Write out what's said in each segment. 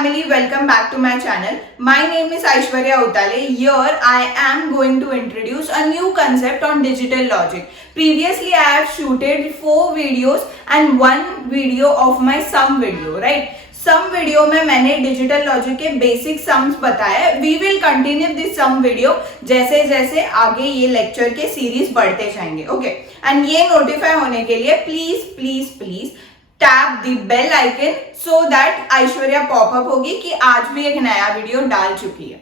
family, welcome back to my channel. My name is Aishwarya Utale. Here I am going to introduce a new concept on digital logic. Previously I have shooted 4 videos and 1 video of my sum video, right? Sum video में मैंने digital logic के basic sums बताया. We will continue this sum video जैसे जैसे आगे ये lecture के series बढ़ते जाएंगे. ओके, एंड ये नोटिफाई होने के लिए please please please tap the bell icon so that ऐश्वर्या पॉपअप होगी कि आज भी एक नया वीडियो डाल चुकी है.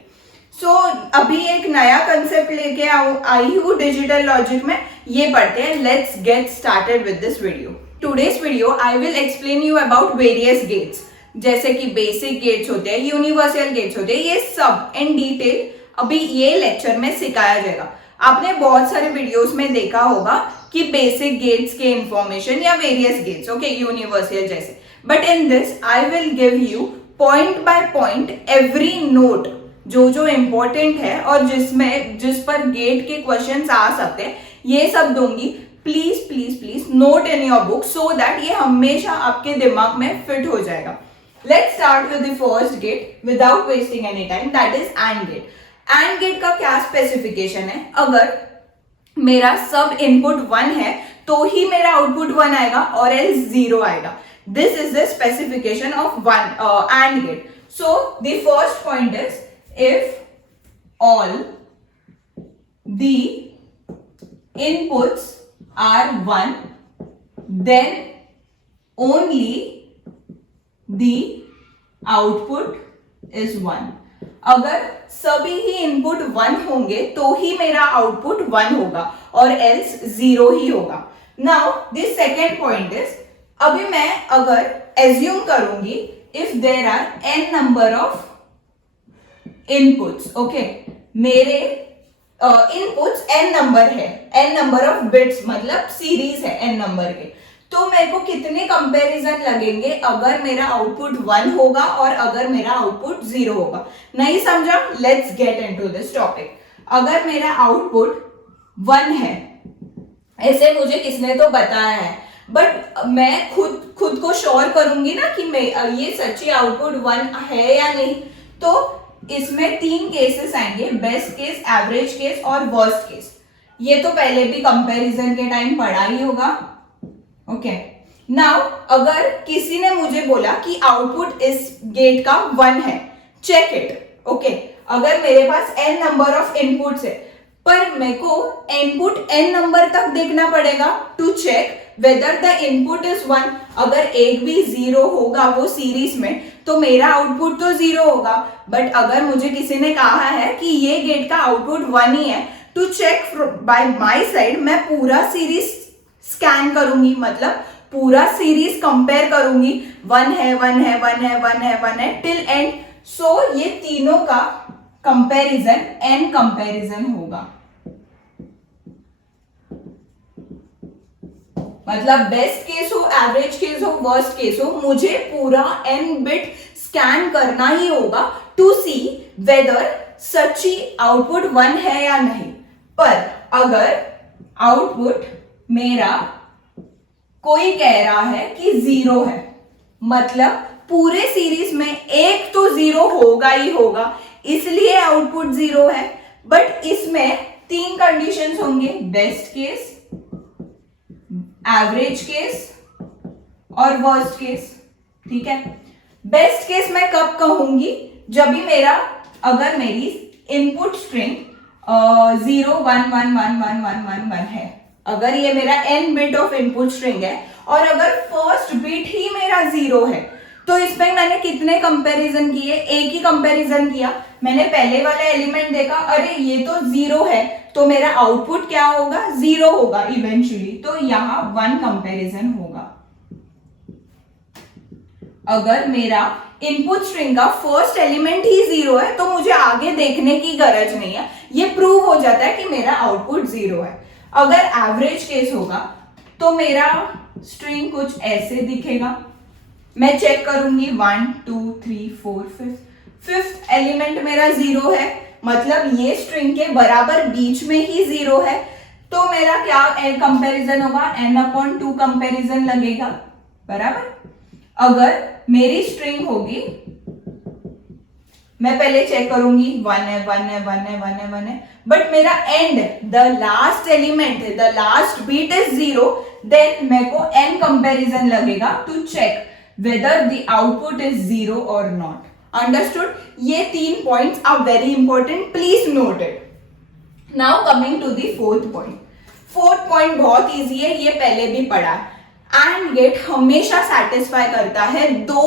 सो अभी एक नया कंसेप्ट लेके आई हूँ डिजिटल लॉजिक में. ये पढ़ते हैं. Let's get started with this video. Today's video I will explain you about various gates, जैसे कि बेसिक गेट्स होते हैं, यूनिवर्सल गेट्स होते हैं. ये सब इन डिटेल अभी ये लेक्चर में सिखाया जाएगा. आपने बहुत सारे वीडियोस में देखा होगा कि बेसिक गेट्स के इंफॉर्मेशन या वेरियस गेट्स, ओके, यूनिवर्सल जैसे. But in this I will give you point by point every note जो जो इम्पोर्टेंट है और जिस पर गेट के क्वेश्चंस आ सकते हैं, ये सब दूंगी. Please please please note in your book so that ये हमेशा आपके दिमाग में फिट हो जाएगा. Let's start with the first gate without wasting any time, that is AND gate. AND gate का क्या स्पेसिफिकेशन है? अगर मेरा सब इनपुट 1 है तो ही मेरा आउटपुट 1 आएगा और else 0 आएगा. This is the specification of AND gate. So the first point is if all the inputs are 1 then only the output is 1. अगर सभी ही इनपुट 1 होंगे तो ही मेरा आउटपुट 1 होगा और else 0 ही होगा. Now this second point is, अभी मैं अगर एज्यूम करूंगी if there are n number of inputs, okay, मेरे इनपुट्स n नंबर है, n नंबर ऑफ बिट्स मतलब सीरीज है n नंबर के, तो मेरे को कितने कंपैरिजन लगेंगे अगर मेरा आउटपुट 1 होगा और अगर मेरा आउटपुट 0 होगा. नहीं समझा? Let's get into this topic. अगर मेरा आउटपुट 1 है, ऐसे मुझे किसने तो बताया है, बट मैं खुद को श्योर करूंगी ना कि ये सच्ची आउटपुट 1 है या नहीं. तो इसमें 3 केसेस आएंगे, बेस्ट केस, एवरेज केस और वर्स्ट केस. ये तो पहले भी कंपैरिजन के टाइम पढ़ा ही होगा. ओके, नाउ अगर किसी ने मुझे बोला कि आउटपुट इस गेट का 1 है, चेक इट. ओके, अगर मेरे पास n नंबर ऑफ इनपुट्स है पर मेरे को इनपुट n नंबर तक देखना पड़ेगा to check whether the input is 1. अगर एक भी 0 होगा वो सीरीज में तो मेरा आउटपुट तो 0 होगा. बट अगर मुझे किसी ने कहा है कि ये गेट का आउटपुट 1 ही है, to check by my side मैं पूरा सीरीज स्कैन करूंगी, मतलब पूरा सीरीज कंपेयर करूंगी. 1 है 1 है 1 है 1 है 1 है टिल एंड. सो ये तीनों का कंपैरिजन n कंपैरिजन होगा. मतलब बेस्ट केस हो, एवरेज केस हो, वर्स्ट केस हो, मुझे पूरा n बिट स्कैन करना ही होगा टू सी वेदर सच्ची आउटपुट 1 है या नहीं. पर अगर आउटपुट मेरा कोई कह रहा है कि 0 है, मतलब पूरे सीरीज में एक तो 0 होगा ही होगा, इसलिए आउटपुट 0 है. बट इसमें 3 कंडीशंस होंगे, बेस्ट केस, एवरेज केस और वर्स्ट केस. ठीक है, बेस्ट केस मैं कब कहूंगी? जब भी अगर मेरी इनपुट स्ट्रिंग 0 1 1 1 1 1 1 1 है, अगर ये मेरा n bit of input string है और अगर फर्स्ट बिट ही मेरा 0 है, तो इसमें मैंने कितने कंपैरिजन किए? एक ही कंपैरिजन किया. मैंने पहले वाला एलिमेंट देखा, अरे ये तो 0 है, तो मेरा आउटपुट क्या होगा? 0 होगा इवेंचुअली. तो यहाँ 1 कंपैरिजन होगा. अगर मेरा इनपुट स्ट्रिंग का फर्स्ट एलिमेंट ही 0 है तो मुझे आगे देखने की गरज नहीं है, ये प्रूव हो जाता है कि मेरा आउटपुट 0 है. अगर एवरेज केस होगा तो मेरा स्ट्रिंग कुछ ऐसे दिखेगा. मैं चेक करूंगी 1 2 3 4 5th एलिमेंट मेरा 0 है, मतलब ये स्ट्रिंग के बराबर बीच में ही 0 है. तो मेरा क्या कंपैरिजन होगा? n/2 कंपैरिजन लगेगा. बराबर. अगर मेरी स्ट्रिंग होगी मैं पहले चेक करूंगी 1 है 1 है 1 है 1 है 1 है, बट मेरा end the last element the last bit is 0, then मेरे को एंड कंपैरिजन लगेगा to check whether the output is 0 or not. Understood? ये 3 points are very important, please note it. Now coming to the fourth point. Fourth point बहुत easy है, ये पहले भी पढ़ा है. एंड गेट हमेशा सेटिस्फाई करता है दो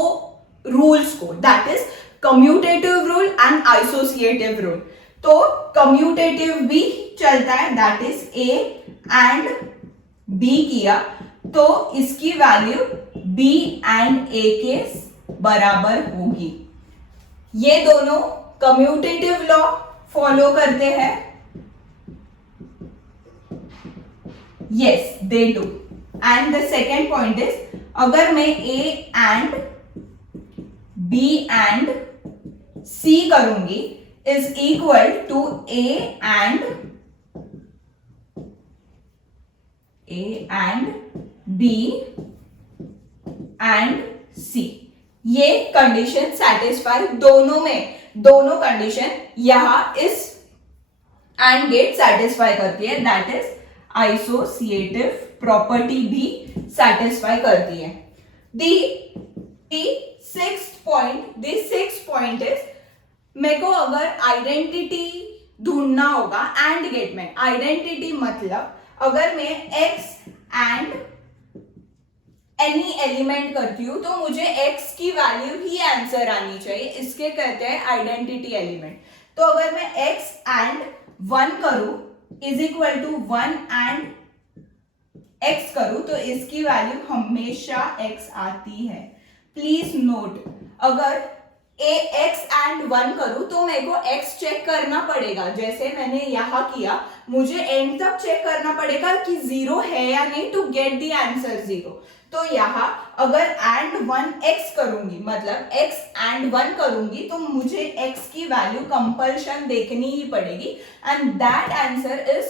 रूल्स को, that is commutative rule and associative rule. तो कम्यूटेटिव भी चलता है, that is A and B किया तो इसकी वैल्यू बी एंड ए के बराबर होगी. ये दोनों कम्यूटेटिव लॉ फॉलो करते हैं. Yes they do. And the second point is अगर मैं A and B and C करूंगी is equal to A and B and C. ये कंडीशन सेटिस्फाई दोनों कंडीशन यहां इस एंड गेट सेटिस्फाई करती है, दैट इज आइसोसिएटिव प्रॉपर्टी भी सेटिस्फाई करती है. The sixth point is मेरे को अगर आइडेंटिटी ढूंढना होगा एंड गेट में. आइडेंटिटी मतलब अगर मैं x एंड एनी एलिमेंट करती हूं तो मुझे x की वैल्यू ही आंसर आनी चाहिए, इसके कहते हैं आइडेंटिटी एलिमेंट. तो अगर मैं x एंड 1 करूं is equal to 1 and x करूं तो इसकी वैल्यू हमेशा x आती है. प्लीज नोट, अगर x एंड 1 करूं तो मेरे को x चेक करना पड़ेगा, जैसे मैंने यहां किया. मुझे एंड तक चेक करना पड़ेगा कि 0 है या नहीं टू गेट द आंसर 0. तो यहां अगर एंड 1 x करूंगी, मतलब x एंड 1 करूंगी तो मुझे x की वैल्यू कंपल्शन देखनी ही पड़ेगी and that answer is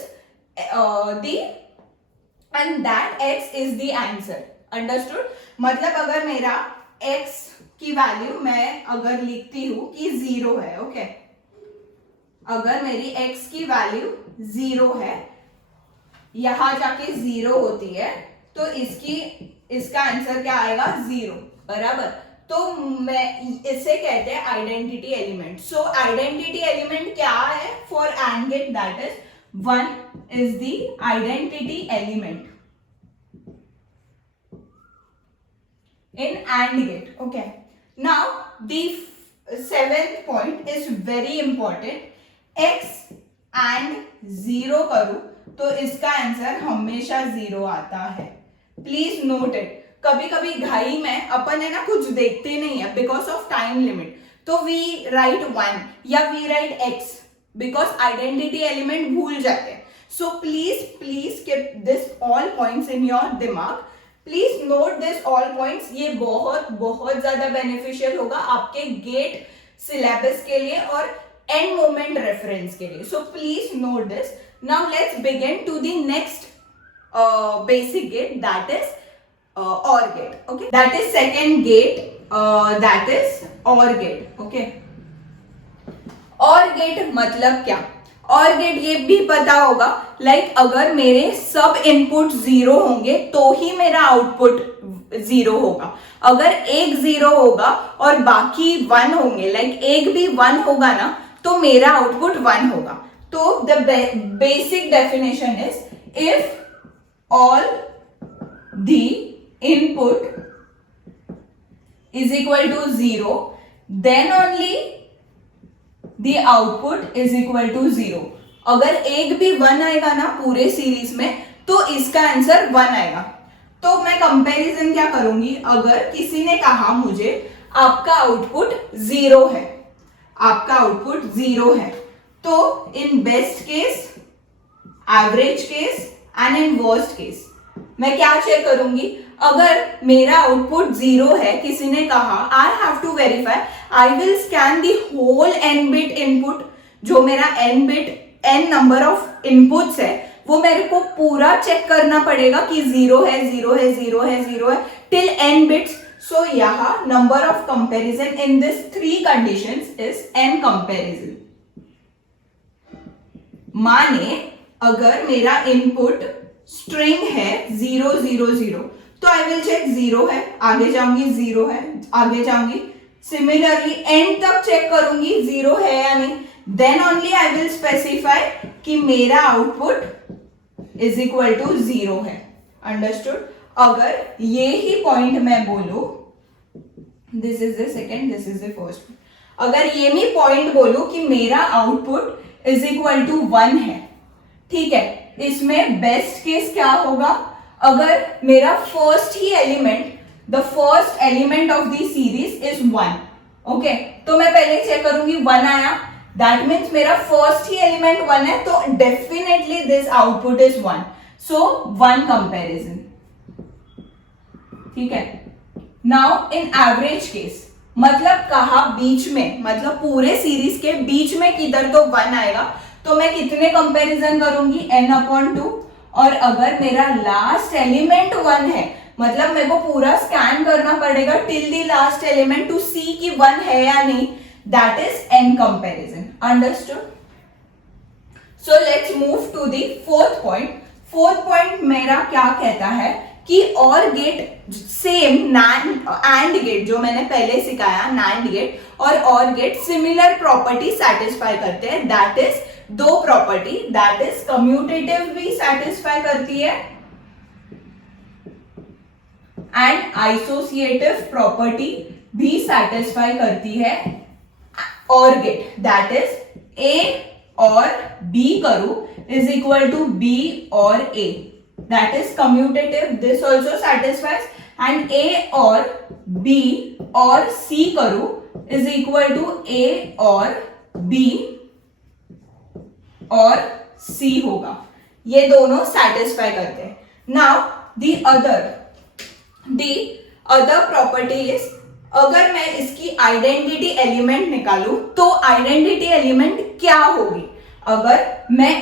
that x is the answer. Understood? मतलब अगर मेरा x की वैल्यू मैं अगर लिखती हूं कि 0 है, ओके, अगर मेरी x की वैल्यू 0 है, यहां जाके 0 होती है तो इसका आंसर क्या आएगा 0, बराबर. तो मैं इसे कहते हैं identity element. So identity element क्या है for and gate, that is 1 is the identity element in AND gate. Okay, now the seventh point is very important. x and 0 करूं तो इसका आंसर हमेशा 0 आता है. Please note it. कभी कभी घाई में अपन है ना कुछ देखते नहीं है बिकॉज ऑफ टाइम लिमिट, तो वी राइट 1 या we write x because identity element भूल जाते हैं. So please keep this all points in your दिमाग. Please note this all points. ये बहुत ज्यादा बेनिफिशियल होगा आपके गेट सिलेबस के लिए और एंड मोमेंट रेफरेंस के लिए. So please note this. Now let's begin to the next basic gate, that is OR gate. Okay, that is second gate, that is OR gate. Okay, OR gate मतलब क्या? OR gate ये भी पता होगा, like अगर मेरे सब input 0 होंगे तो ही मेरा आउटपुट 0 होगा. अगर एक 0 होगा और बाकी 1 होंगे, like एक भी 1 होगा ना तो मेरा आउटपुट 1 होगा. तो the basic definition is if all the input is equal to 0 then only the output is equal to 0. अगर एक भी 1 आएगा ना पूरे सीरीज में तो इसका आंसर 1 आएगा. तो मैं कंपैरिजन क्या करूंगी, अगर किसी ने कहा मुझे आपका आउटपुट 0 है, आपका आउटपुट 0 है, तो in best case, average case and in worst case मैं क्या चेक करूंगी, अगर मेरा आउटपुट 0 है, किसी ने कहा I have to verify, I will scan the whole n bit input. जो मेरा n bit n number of inputs है वो मेरे को पूरा चेक करना पड़ेगा कि 0 है 0 है 0 है 0 है टिल n बिट्स. सो यहाँ number of comparison in this 3 conditions is n comparison. माने अगर मेरा इनपुट स्ट्रिंग है 000 तो आई विल चेक 0 है, आगे जाऊंगी 0 है, आगे जाऊंगी, सिमिलरली एंड तक चेक करूंगी 0 है या नहीं, then only I will specify कि मेरा आउटपुट इज इक्वल टू 0 है. अंडरस्टूड. अगर ये ही पॉइंट मैं बोलू, this is the second, this is the first, अगर ये भी पॉइंट बोलू कि मेरा आउटपुट इज इक्वल टू 1 है, ठीक है, इसमें बेस्ट केस क्या होगा, अगर मेरा first he element, the first element of the series is 1, okay, तो मैं पहले चेक करूंगी 1 आया, दैट मीन्स मेरा फर्स्ट ही एलिमेंट 1 है, तो definitely this output is 1. So 1 comparison. ठीक है. नाउ इन एवरेज केस, मतलब कहा बीच में, मतलब पूरे सीरीज के बीच में किधर तो 1 आएगा, तो मैं कितने कंपैरिजन करूंगी, n/2. और अगर मेरा लास्ट एलिमेंट 1 है, मतलब मेरे को पूरा स्कैन करना पड़ेगा till the last element to see कि 1 है या नहीं, that is n comparison. Understood. So let's move to the fourth point. Fourth point मेरा क्या कहता है कि और गेट सेम एंड गेट जो मैंने पहले सिखाया, NAND gate or gate similar property satisfy करते हैं. दैट इज दो प्रॉपर्टी, दैट इज कम्यूटेटिव भी सेटिस्फाई करती है एंड आइसोसिएटिव प्रॉपर्टी भी सेटिस्फाई करती है और गेट. दैट इज ए और बी करूं इज इक्वल टू बी और A, that is commutative. This also satisfies. And A और बी और सी करूं इज इक्वल टू ए और बी और सी होगा. ये दोनों सेटिस्फाई करते हैं. Now the other property is, अगर मैं इसकी आइडेंटिटी एलिमेंट निकालूं तो आइडेंटिटी एलिमेंट क्या होगी, अगर मैं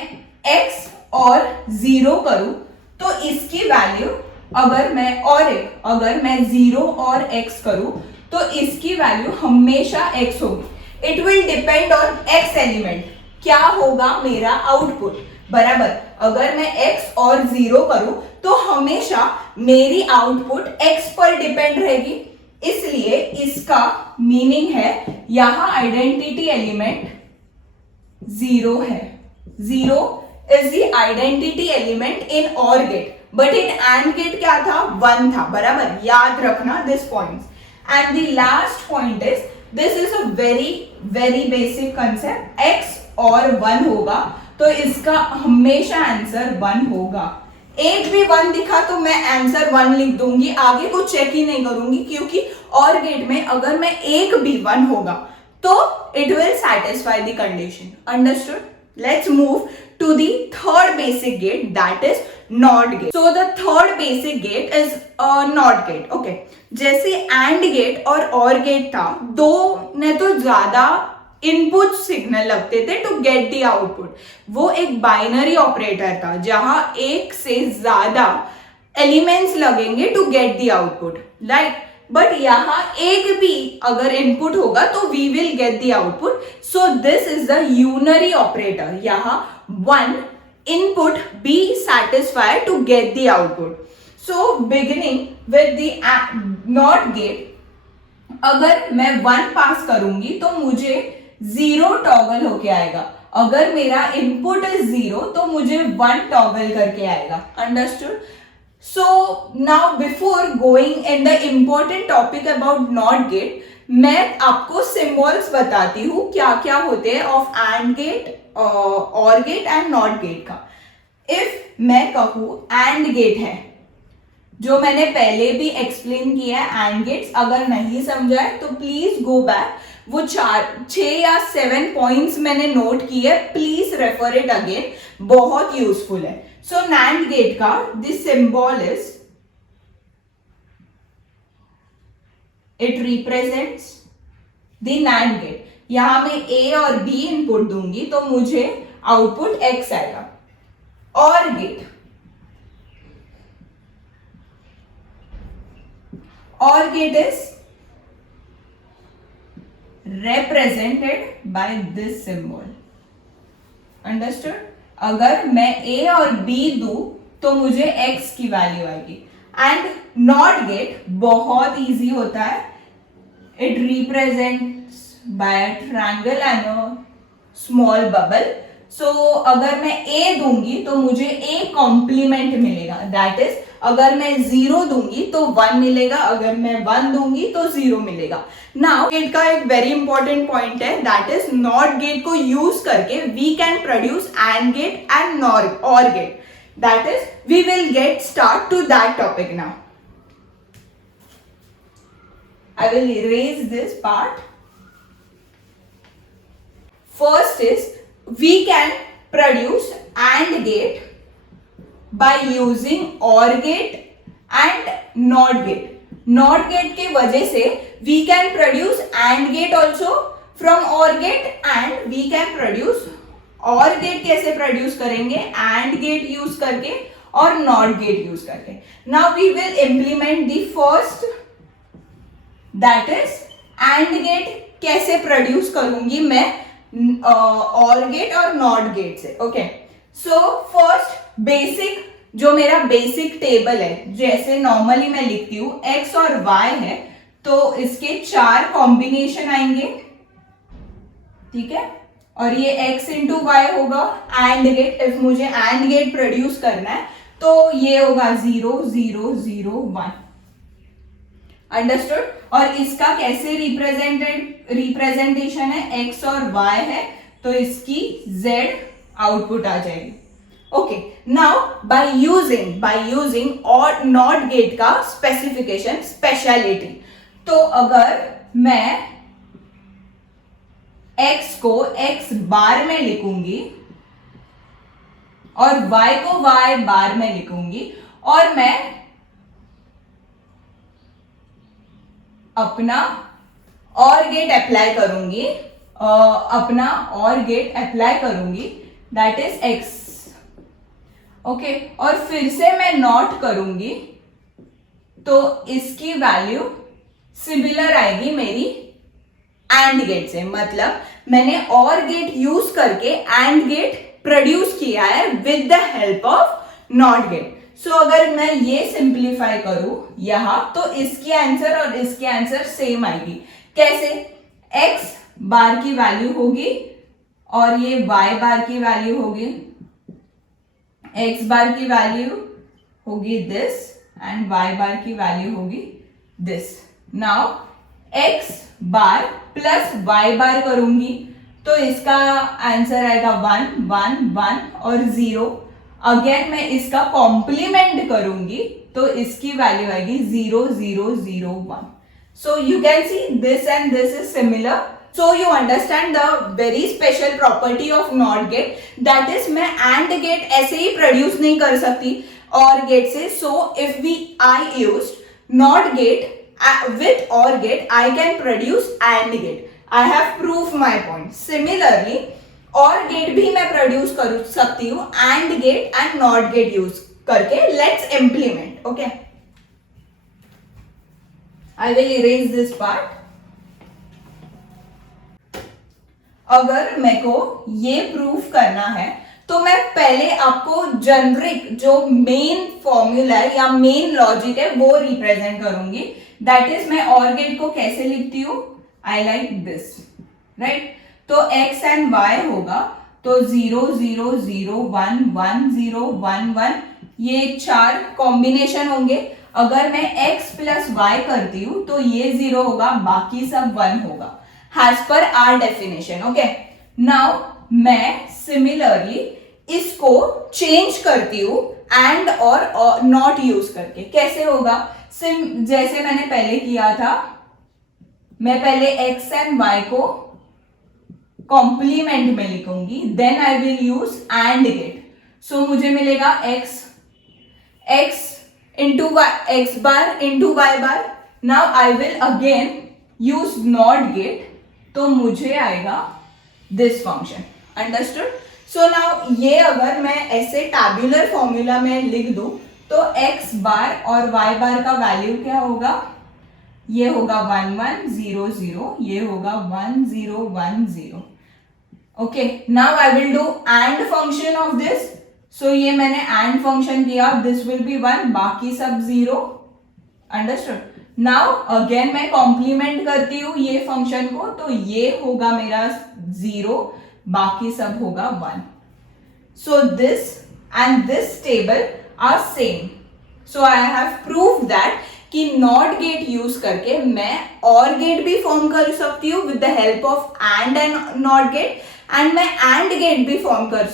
x और 0 करूं तो इसकी वैल्यू, अगर मैं 0 और x करूं तो इसकी वैल्यू हमेशा x होगी. It will depend on x element, क्या होगा मेरा आउटपुट, बराबर. अगर मैं x और 0 करूं तो हमेशा मेरी आउटपुट x पर डिपेंड रहेगी. इसलिए इसका मीनिंग है यहां आइडेंटिटी एलिमेंट 0 है. 0 is the identity element in OR gate, but in AND gate क्या था, 1 था, बराबर. याद रखना this points. And the last point is, this is a very very basic concept. x और 1 होगा तो इसका हमेशा आंसर 1 होगा. एक भी 1 दिखा तो मैं आंसर 1 लिख दूंगी, आगे कुछ चेक ही नहीं करूंगी, क्योंकि और गेट में अगर मैं एक भी 1 होगा तो it will satisfy the condition. Understood. Let's move to the third basic gate, that is not gate. So the third basic gate is not gate. Okay, जैसे एंड गेट और गेट था, दो ने तो ज्यादा इनपुट सिग्नल लगते थे to get the output. वो एक बाइनरी ऑपरेटर था जहां एक से ज्यादा एलिमेंट्स लगेंगे to get the output, right. But यहां एक भी अगर इनपुट होगा तो we will get the output. So this is the unary operator. यहां 1 input be satisfy to get the output. So beginning with the NOT gate, अगर मैं 1 पास करूंगी तो मुझे 0 टॉगल होके आएगा. अगर मेरा इनपुट इज 0 तो मुझे 1 टॉगल करके आएगा. Understood. So now before going in the important topic about not gate, मैं आपको सिंबल्स बताती हूँ क्या क्या होते हैं of and gate, or gate and not gate का. इफ मैं कहूँ एंड गेट है, जो मैंने पहले भी एक्सप्लेन किया है, एंड गेट्स अगर नहीं समझा है तो प्लीज गो बैक. वो 6 या 7 पॉइंट्स मैंने नोट किए, प्लीज रेफर इट अगेन, बहुत यूजफुल है. सो नैंड गेट का this symbol is, it represents the NAND gate. यहां मैं ए और बी इनपुट दूंगी तो मुझे आउटपुट x आएगा. और OR gate is represented by this symbol. Understood? अगर मैं A और B दूं तो मुझे X की वैल्यू आएगी. एंड नॉट गेट बहुत इजी होता है. It represents by a triangle and a small bubble. So अगर मैं A दूंगी तो मुझे A कॉम्प्लीमेंट मिलेगा. दैट इज अगर मैं 0 दूंगी तो 1 मिलेगा, अगर मैं 1 दूंगी तो 0 मिलेगा. नाउ गेट का एक वेरी इंपॉर्टेंट पॉइंट है, दैट इज नॉट गेट को यूज करके we can produce AND gate and OR gate. That is we will get start to that topic now. I will erase this part. First is we can produce AND gate by using OR gate and NOT gate. NOT gate के वजह से we can produce AND gate also from OR gate and we can produce OR gate. कैसे produce करेंगे? AND gate use करके और NOT gate use करके. Now we will implement the first, that is AND gate कैसे produce करूंगी मैं OR gate और not gate से. ओके, सो फर्स्ट बेसिक जो मेरा बेसिक टेबल है, जैसे नॉर्मली मैं लिखती हूँ x और y है तो इसके 4 कॉम्बिनेशन आएंगे. ठीक है, और ये x इंटू वाई होगा एंड गेट. इफ मुझे एंड गेट प्रोड्यूस करना है तो ये होगा 0 0 0 1. अंडरस्टूड? और इसका कैसे रिप्रेजेंटेशन है? x और y है तो इसकी z आउटपुट आ जाएगी. ओके, नाउ बाय यूजिंग और नॉट गेट का स्पेसिफिकेशन, स्पेशलिटी. तो अगर मैं x को x बार में लिखूंगी और y को y बार में लिखूंगी और मैं अपना और गेट अप्लाई करूंगी, दैट इज x. ओके, और फिर से मैं नॉट करूंगी तो इसकी वैल्यू सिमिलर आएगी मेरी एंड गेट से. मतलब मैंने और गेट यूज करके एंड गेट प्रोड्यूस किया है with the help of NOT gate. So अगर मैं ये सिंप्लीफाई करूं यहां तो इसकी आंसर और इसके आंसर सेम आएगी. कैसे? x बार की वैल्यू होगी और ये y बार की वैल्यू होगी. x बार की वैल्यू होगी दिस एंड y बार की वैल्यू होगी this. Now x bar plus y बार करूंगी तो इसका आंसर आएगा 1 1 1 और 0. अगेन मैं इसका कॉम्प्लीमेंट करूंगी तो इसकी वैल्यू आएगी 0 0 0 1. So you can see this and this is similar. So you understand the very special property of NOT gate, that is मैं एंड गेट ऐसे ही प्रोड्यूस नहीं कर सकती और गेट से. So if I use NOT gate with OR gate I can produce AND gate. I have prove my point. Similarly OR gate भी मैं produce कर सकती हूँ AND gate and not gate use करके. Let's implement. Okay, I will erase this part. अगर मेरे को ये प्रूफ करना है तो मैं पहले आपको जेनरिक जो मेन फॉर्मूला है या मेन लॉजिक है वो रिप्रेजेंट करूंगी. दैट इज मैं और गेट को कैसे लिखती हूँ? I like this, right? तो x एंड y होगा तो 0 0 0 1 1 0 1 1 ये 4 कॉम्बिनेशन होंगे. अगर मैं x प्लस y करती हूं तो ये 0 होगा, बाकी सब 1 होगा as per our definition. Okay, now मैं सिमिलरली इसको चेंज करती हूं एंड और नॉट यूज करके. कैसे होगा? जैसे मैंने पहले किया था, मैं पहले x एंड y को कॉम्प्लीमेंट में लिखूंगी, then I will use AND gate. So मुझे मिलेगा x into x bar into y bar. Now I will again use NOT gate तो मुझे आएगा this function. Understood? So now ये अगर मैं ऐसे टैब्यूलर फॉर्मूला में लिख दूं तो x बार और y बार का वैल्यू क्या होगा? ये होगा 1 1 0 0, ये होगा 1 0 1 0. Okay, now I will do AND function of this. So ये मैंने एंड फंक्शन किया, दिस विल बी 1, बाकी सब 0. अंडरस्टूड. नाउ अगेन मैं कॉम्प्लीमेंट करती हूँ ये फंक्शन को, तो ये होगा मेरा 0, बाकी सब होगा 1. So this and this table are same. So I have prove that कि नॉट गेट यूज करके मैं और गेट भी फॉर्म कर सकती हूँ with the help of and not gate, and मैं एंड गेट भी फॉर्म कर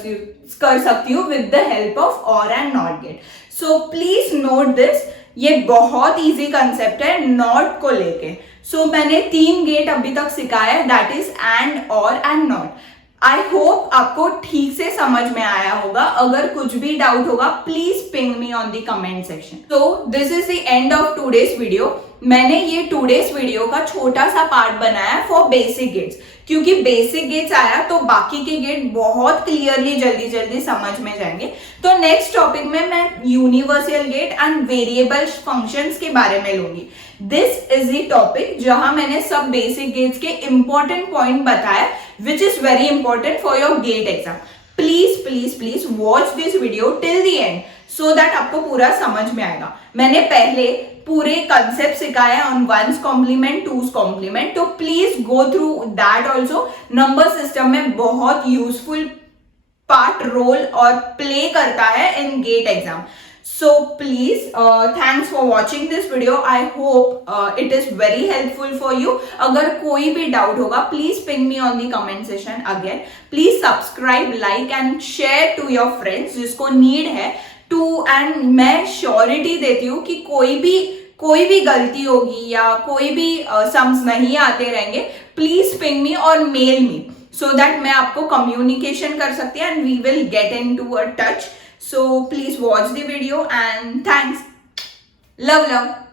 सकती हूँ with the help of or and not gate. So please note this, ये बहुत इजी कंसेप्ट है नॉट को लेके. सो मैंने 3 गेट अभी तक सिखाया है, दैट इज एंड, और एंड नॉट. आई होप आपको ठीक से समझ में आया होगा. अगर कुछ भी डाउट होगा please ping me on the comment section. So this is the end of today's video. मैंने ये टूडेज वीडियो का छोटा सा पार्ट बनाया फॉर बेसिक गेट्स, क्योंकि बेसिक गेट्स आया तो बाकी के गेट बहुत क्लियरली जल्दी जल्दी समझ में जाएंगे. तो नेक्स्ट टॉपिक में मैं universal gate and variable functions के बारे में लूंगी. दिस इज द टॉपिक जहां मैंने सब बेसिक गेट्स के इंपॉर्टेंट पॉइंट बताया, which is very important for your GATE exam. Please please please watch this video till the end, so that आपको पूरा समझ में आएगा. मैंने पहले पूरे कंसेप्ट सिखाया on 1's complement, 2's complement, तो please go through that also. Number system में बहुत यूजफुल पार्ट रोल और प्ले करता है in GATE exam. So please, thanks for watching this video. I hope it is very helpful for you. अगर कोई भी doubt होगा please ping me on the comment section again. Please subscribe, like and share to your friends जिसको need है to, and मैं surety देती हूँ कि कोई भी गलती होगी या कोई भी सम्स नहीं आते रहेंगे, प्लीज पिंग मी और मेल मी, सो दैट मैं आपको कम्युनिकेशन कर सकती हूँ and we will get in to a touch. So please watch the video and thanks. Love.